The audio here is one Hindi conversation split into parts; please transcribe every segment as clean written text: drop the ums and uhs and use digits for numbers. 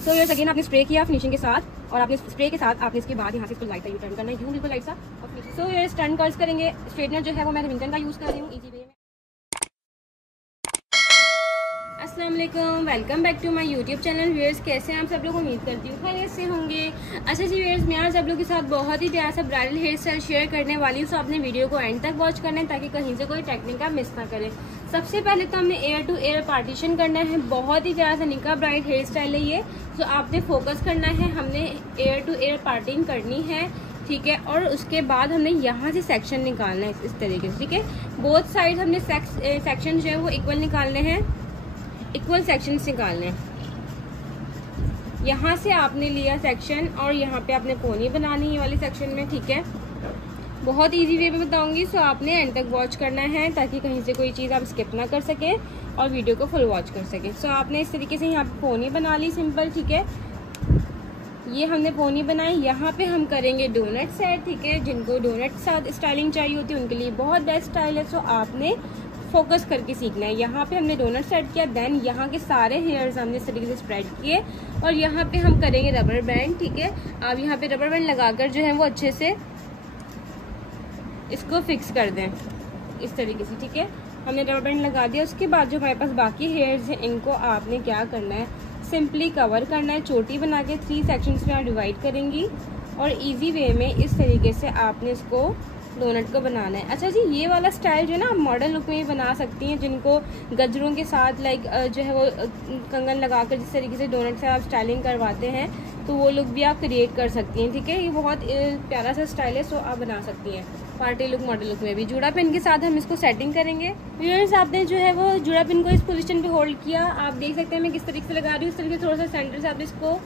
सो ये अगेन आपने स्प्रे किया फिनिशिंग के साथ और आपने स्प्रे के साथ आपने इसके बाद यहाँ से इसको लाइट सा यू टर्न करना है, यूं बिल्कुल लाइट सा। सो ये टर्न कर्ल्स करेंगे। स्ट्रेटनर जो है वो मैं रिंगटन का यूज़ कर रही हूँ इजी वे में। अस्सलाम वालेकुम, welcome back to my YouTube channel. Viewers कैसे हैं आप सब लोग, उम्मीद करती हूँ खैरियत से होंगे। अच्छा जी व्यूअर्स, मैं आज आप लोगों के साथ बहुत ही प्यारा सा ब्राइडल हेयर स्टाइल शेयर करने वाली हूँ। सो आपने वीडियो को एंड तक वॉच करना है ताकि कहीं से कोई टेक्निक आप मिस ना करें। सबसे पहले तो हमने एयर टू एयर पार्टीशन करना है। बहुत ही प्यारा सा निका ब्राइड हेयर स्टाइल है ये। सो आपने फोकस करना है, हमने एयर टू एयर पार्टिंग करनी है, ठीक है। और उसके बाद हमने यहाँ से सेक्शन निकालना है इस तरीके से, ठीक है। बोथ साइड हमने सेक्शन जो है वो इक्वल निकालने हैं, इक्वल सेक्शंस निकालने हैं। यहाँ से आपने लिया सेक्शन और यहाँ पे आपने पोनी बनानी है वाली सेक्शन में, ठीक है। बहुत इजी वे में बताऊंगी, सो आपने एंड तक वॉच करना है ताकि कहीं से कोई चीज़ आप स्किप ना कर सकें और वीडियो को फुल वॉच कर सकें। सो आपने इस तरीके से यहाँ पे पोनी बना ली सिंपल, ठीक है। ये हमने पोनी बनाई। यहाँ पे हम करेंगे डोनट सेट, ठीक है। जिनको डोनट साथ स्टाइलिंग चाहिए होती है उनके लिए बहुत बेस्ट स्टाइल है। सो आपने फोकस करके सीखना है। यहाँ पे हमने डोनट सेट किया, देन यहाँ के सारे हेयर्स हमने इस तरीके से स्प्रेड किए और यहाँ पे हम करेंगे रबर बैंड, ठीक है। आप यहाँ पे रबर बैंड लगाकर जो है वो अच्छे से इसको फिक्स कर दें इस तरीके से, ठीक है। हमने रबर बैंड लगा दिया। उसके बाद जो हमारे पास बाकी हेयर्स हैं इनको आपने क्या करना है, सिंपली कवर करना है। चोटी बना के 3 सेक्शंस में आप डिवाइड करेंगी और इजी वे में इस तरीके से आपने इसको डोनट को बनाना है। अच्छा जी, ये वाला स्टाइल जो है ना आप मॉडल लुक में भी बना सकती हैं। जिनको गजरों के साथ लाइक जो है वो कंगन लगाकर जिस तरीके से डोनट से आप स्टाइलिंग करवाते हैं तो वो लुक भी आप क्रिएट कर सकती हैं, ठीक है। ये बहुत प्यारा सा स्टाइल है, सो आप बना सकती हैं पार्टी लुक मॉडल लुक में भी। जूड़ा पिन के साथ हम इसको सेटिंग करेंगे। व्यूअर्स आपने जो है वो जूड़ा पिन को इस पोजीशन पे होल्ड किया। आप देख सकते हैं मैं किस तरीके से लगा रही हूँ। इस तरीके से थोड़ा सा सेंटर से आप इसको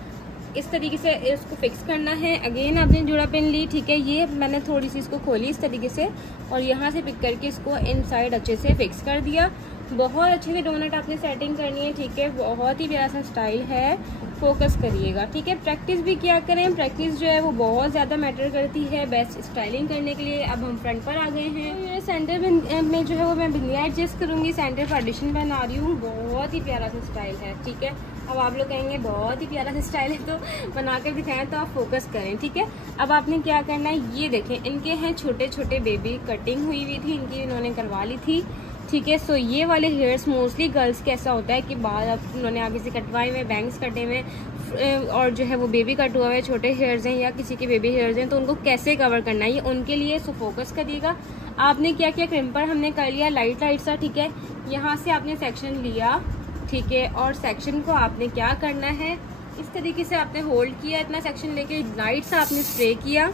इस तरीके से इसको फिक्स करना है। अगेन आपने जूड़ा पिन ली, ठीक है। ये मैंने थोड़ी सी इसको खोली इस तरीके से और यहाँ से पिक करके इसको इनसाइड अच्छे से फिक्स कर दिया। बहुत अच्छे से डोनट आपने सेटिंग करनी है, ठीक है। बहुत ही प्यारा सा स्टाइल है, फोकस करिएगा, ठीक है। प्रैक्टिस भी किया करें, प्रैक्टिस जो है वो बहुत ज़्यादा मैटर करती है बेस्ट स्टाइलिंग करने के लिए। अब हम फ्रंट पर आ गए हैं। तो ये सेंटर में जो है वो मैं बिंदियाँ एडजस्ट करूँगी, सेंटर पार्टीशन बना रही हूँ। बहुत ही प्यारा सा स्टाइल है, ठीक है। अब आप लोग कहेंगे बहुत ही प्यारा सा स्टाइल है तो बनाकर दिखाएं, तो आप फोकस करें, ठीक है। अब आपने क्या करना है, ये देखें इनके हैं छोटे छोटे बेबी, कटिंग हुई थी इनकी, इन्होंने करवा ली थी, ठीक है। सो ये वाले हेयर्स मोस्टली गर्ल्स के ऐसा होता है कि बाल अब उन्होंने आगे से कटवाए हुए, बैंग्स कटे हुए और जो है वो बेबी कट हुआ है, छोटे हेयर्स हैं या किसी के बेबी हेयर्स हैं, तो उनको कैसे कवर करना है ये उनके लिए। सो फोकस करिएगा। आपने क्या किया, क्रिम्पर हमने कर लिया लाइट लाइट सा, ठीक है। यहाँ से आपने सेक्शन लिया, ठीक है, और सेक्शन को आपने क्या करना है, इस तरीके से आपने होल्ड किया, इतना सेक्शन लेके लाइट सा आपने स्प्रे किया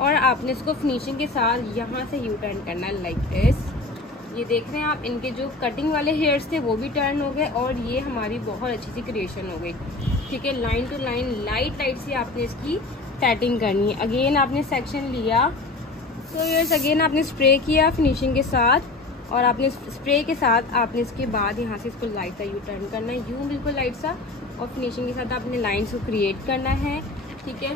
और आपने इसको फिनिशिंग के साथ यहाँ से यू टर्न करना है लाइक दिस। ये देख रहे हैं आप, इनके जो कटिंग वाले हेयर्स थे वो भी टर्न हो गए और ये हमारी बहुत अच्छी सी क्रिएशन हो गई, ठीक है। Line to line light light से आपने इसकी सेटिंग करनी है। अगेन आपने सेक्शन लिया, सो यस अगेन आपने स्प्रे किया फिनिशिंग के साथ और आपने स्प्रे के साथ आपने इसके बाद यहाँ से इसको लाइट सा यू टर्न करना है, यूँ बिल्कुल लाइट सा, और फिनिशिंग के साथ आपने लाइन्स को क्रिएट करना है, ठीक है।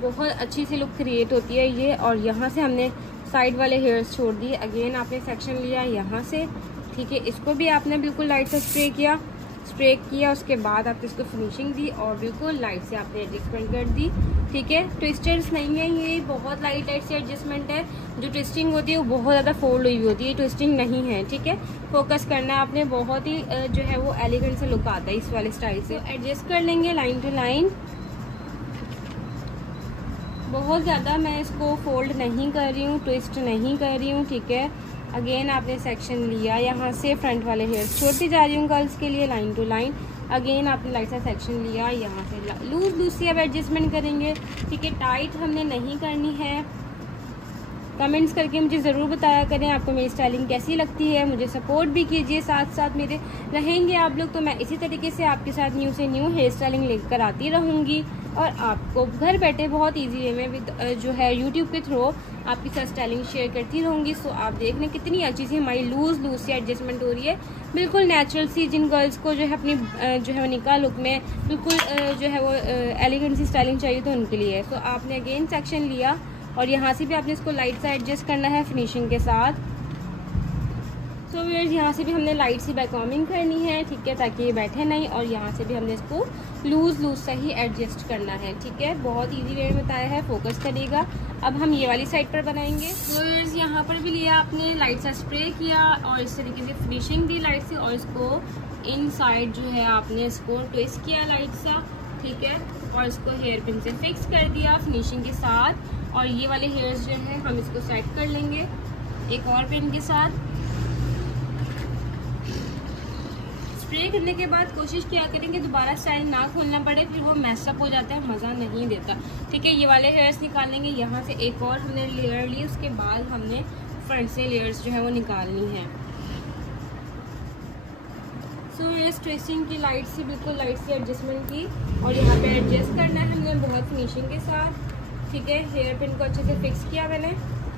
बहुत अच्छी सी लुक क्रिएट होती है ये। और यहाँ से हमने साइड वाले हेयर्स छोड़ दिए। अगेन आपने सेक्शन लिया यहाँ से, ठीक है। इसको भी आपने बिल्कुल लाइट से स्प्रे किया, उसके बाद आपने इसको फिनिशिंग दी और बिल्कुल लाइट से आपने एडजस्टमेंट कर दी, ठीक है। ट्विस्टर्स नहीं है ये, बहुत लाइट लाइट से एडजस्टमेंट है। जो ट्विस्टिंग होती है वो बहुत ज़्यादा फोल्ड हुई होती है, ट्विस्टिंग नहीं है, ठीक है। फोकस करना है आपने, बहुत ही जो है वो एलिगेंट से लुक आता है इस वाले स्टाइल से। एडजस्ट कर लेंगे लाइन टू लाइन। बहुत ज़्यादा मैं इसको फोल्ड नहीं कर रही हूँ, ट्विस्ट नहीं कर रही हूँ, ठीक है। अगेन आपने सेक्शन लिया, यहाँ से फ्रंट वाले हेयर्स छोड़ती जा रही हूँ गर्ल्स के लिए लाइन टू लाइन। अगेन आपने लाइट सा सेक्शन लिया, यहाँ से लूज से अब एडजस्टमेंट करेंगे, ठीक है। टाइट हमने नहीं करनी है। कमेंट्स करके मुझे ज़रूर बताया करें आपको मेरी स्टाइलिंग कैसी लगती है, मुझे सपोर्ट भी कीजिए, साथ साथ मेरे रहेंगे आप लोग तो मैं इसी तरीके से आपके साथ न्यू से न्यू हेयर स्टाइलिंग लेकर आती रहूँगी और आपको घर बैठे बहुत ईजी वे में जो है यूट्यूब के थ्रू आपके साथ स्टाइलिंग शेयर करती रहूँगी। सो आप देख लें कितनी अच्छी सी हमारी लूज सी एडजस्टमेंट हो रही है, बिल्कुल नेचुरल सी। जिन गर्ल्स को जो है अपनी जो है वो निकाह लुक में बिल्कुल जो है वो एलिगेंट सी स्टाइलिंग चाहिए तो उनके लिए है। सो आपने अगेन सेक्शन लिया और यहाँ से भी आपने इसको लाइट सा एडजस्ट करना है फिनिशिंग के साथ। तो व्यूअर्स यहाँ से भी हमने लाइट सी बैककॉमिंग करनी है, ठीक है, ताकि ये बैठे नहीं, और यहाँ से भी हमने इसको लूज़ से ही एडजस्ट करना है, ठीक है। बहुत इजी वे में बताया है, फोकस करिएगा। अब हम ये वाली साइड पर बनाएंगे। तो व्यूअर्स यहाँ पर भी लिया आपने, लाइट सा स्प्रे किया और इस तरीके से फिनिशिंग दी लाइट से, और इसको इन साइड जो है आपने इसको ट्विस्ट किया लाइट सा, ठीक है, और इसको हेयर पिन से फिक्स कर दिया फिनिशिंग के साथ। और ये वाले हेयर्स जो है हम इसको सेट कर लेंगे एक और पिन के साथ। स्प्रे करने के बाद कोशिश किया करेंगे दोबारा स्टाइल ना खोलना पड़े, फिर वो मैसअप हो जाता है, मज़ा नहीं देता, ठीक है। ये वाले हेयर्स निकाल लेंगे। यहाँ से एक और हमने लेयर ली, उसके बाद हमने फ्रंट से लेयर्स जो है वो निकालनी है। सो ये स्ट्रेचिंग की लाइट से, बिल्कुल लाइट सी एडजस्टमेंट की, और यहाँ पे एडजस्ट करना है हमने बहुत फिनिशिंग के साथ, ठीक है। हेयर पिन को अच्छे से फिक्स किया मैंने।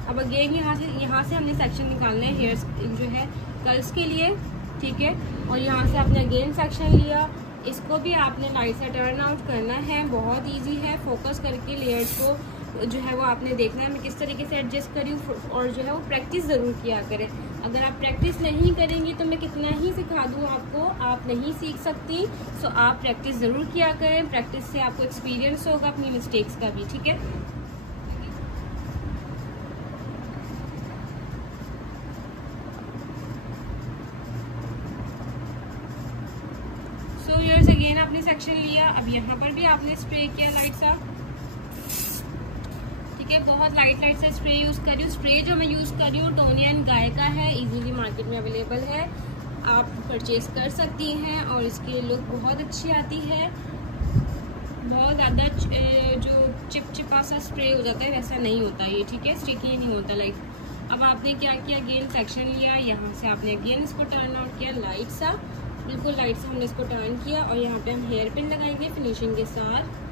अब अगेन यहाँ से हमने सेक्शन निकालना है हेयर्स जो है कर्ल्स के लिए, ठीक है। और यहाँ से आपने अगेन सेक्शन लिया, इसको भी आपने लाइट से टर्न आउट करना है। बहुत इजी है, फोकस करके लेयर्स को जो है वो आपने देखना है मैं किस तरीके से एडजस्ट करी हूँ, और जो है वो प्रैक्टिस ज़रूर किया करें। अगर आप प्रैक्टिस नहीं करेंगी तो मैं कितना ही सिखा दूँ आपको, आप नहीं सीख सकती। सो आप प्रैक्टिस ज़रूर किया करें, प्रैक्टिस से आपको एक्सपीरियंस होगा अपनी मिस्टेक्स का भी, ठीक है। सो यार्स अगेन आपने सेक्शन लिया। अब यहाँ पर भी आपने स्प्रे किया लाइट सा, ठीक है। बहुत लाइट सा स्प्रे यूज़ कर रही हूँ। स्प्रे जो मैं यूज़ कर रही हूँ टोनी एंड गाय का है, इजीली मार्केट में अवेलेबल है, आप परचेज कर सकती हैं, और इसकी लुक बहुत अच्छी आती है। बहुत ज़्यादा जो चिपचिपा सा स्प्रे हो जाता है वैसा नहीं होता ये, ठीक है, स्टिकी नहीं होता लाइक। अब आपने क्या किया, अगेन सेक्शन लिया, यहाँ से आपने अगेन इसको टर्न आउट किया लाइट सा, बिल्कुल लाइट से हमने इसको टर्न किया, और यहाँ पे हम हेयर पिन लगाएंगे फिनिशिंग के साथ।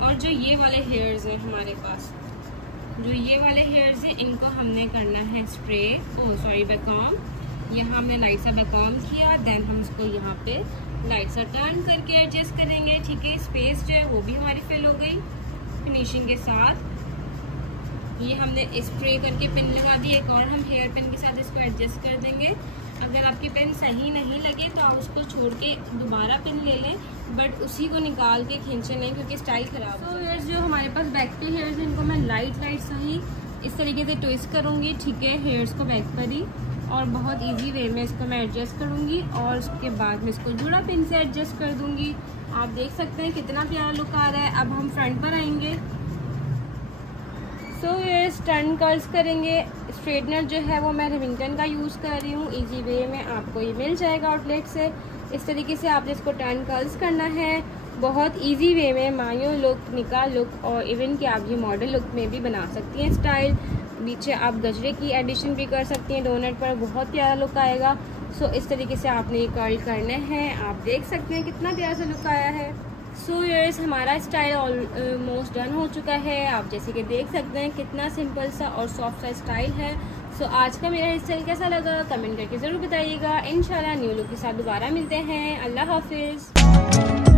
और जो ये वाले हेयर्स हैं हमारे पास, जो ये वाले हेयर्स हैं, इनको हमने करना है स्प्रे, बैककॉम। यहाँ हमने लाइट सा बैककॉम किया, देन हम इसको यहाँ पे लाइट सा टर्न करके एडजस्ट करेंगे, ठीक है। स्पेस जो है वो भी हमारी फिल हो गई फिनिशिंग के साथ। ये हमने स्प्रे करके पिन लगा दी, एक और हम हेयर पिन के साथ इसको एडजस्ट कर देंगे। अगर आपकी पिन सही नहीं लगे तो आप उसको छोड़ के दोबारा पिन ले लें, बट उसी को निकाल के खींचे नहीं, क्योंकि स्टाइल ख़राब। तो हेयर्स जो हमारे पास बैक पे हेयर्स हैं, इनको मैं लाइट सा ही इस तरीके से ट्विस्ट करूँगी, ठीक है, हेयर्स को बैक पर ही, और बहुत इजी वे में इसको मैं एडजस्ट करूँगी, और उसके बाद मैं इसको जुड़ा पिन से एडजस्ट कर दूँगी। आप देख सकते हैं कितना प्यारा लुक आ रहा है। अब हम फ्रंट पर आएंगे। सो ये टर्न कर्ल्स करेंगे। स्ट्रेटनर जो है वो मैं रिमिंगटन का यूज़ कर रही हूँ, इजी वे में आपको ये मिल जाएगा आउटलेट से। इस तरीके से आपने इसको टर्न कर्ल्स करना है, बहुत इजी वे में मायो लुक, निका लुक, और इवन कि आप ये मॉडल लुक में भी बना सकती हैं स्टाइल। पीछे आप गजरे की एडिशन भी कर सकती हैं डोनट पर, बहुत प्यारा लुक आएगा। सो इस तरीके से आपने ये कर्ल करने हैं। आप देख सकते हैं कितना प्यारा सा लुक आया है। सो यस हमारा स्टाइल ऑलमोस्ट डन हो चुका है। आप जैसे कि देख सकते हैं कितना सिंपल सा और सॉफ्ट सा स्टाइल है। सो आज का मेरा स्टाइल कैसा लगा कमेंट करके ज़रूर बताइएगा। इंशाल्लाह न्यू लुक के साथ दोबारा मिलते हैं। अल्लाह हाफिज़।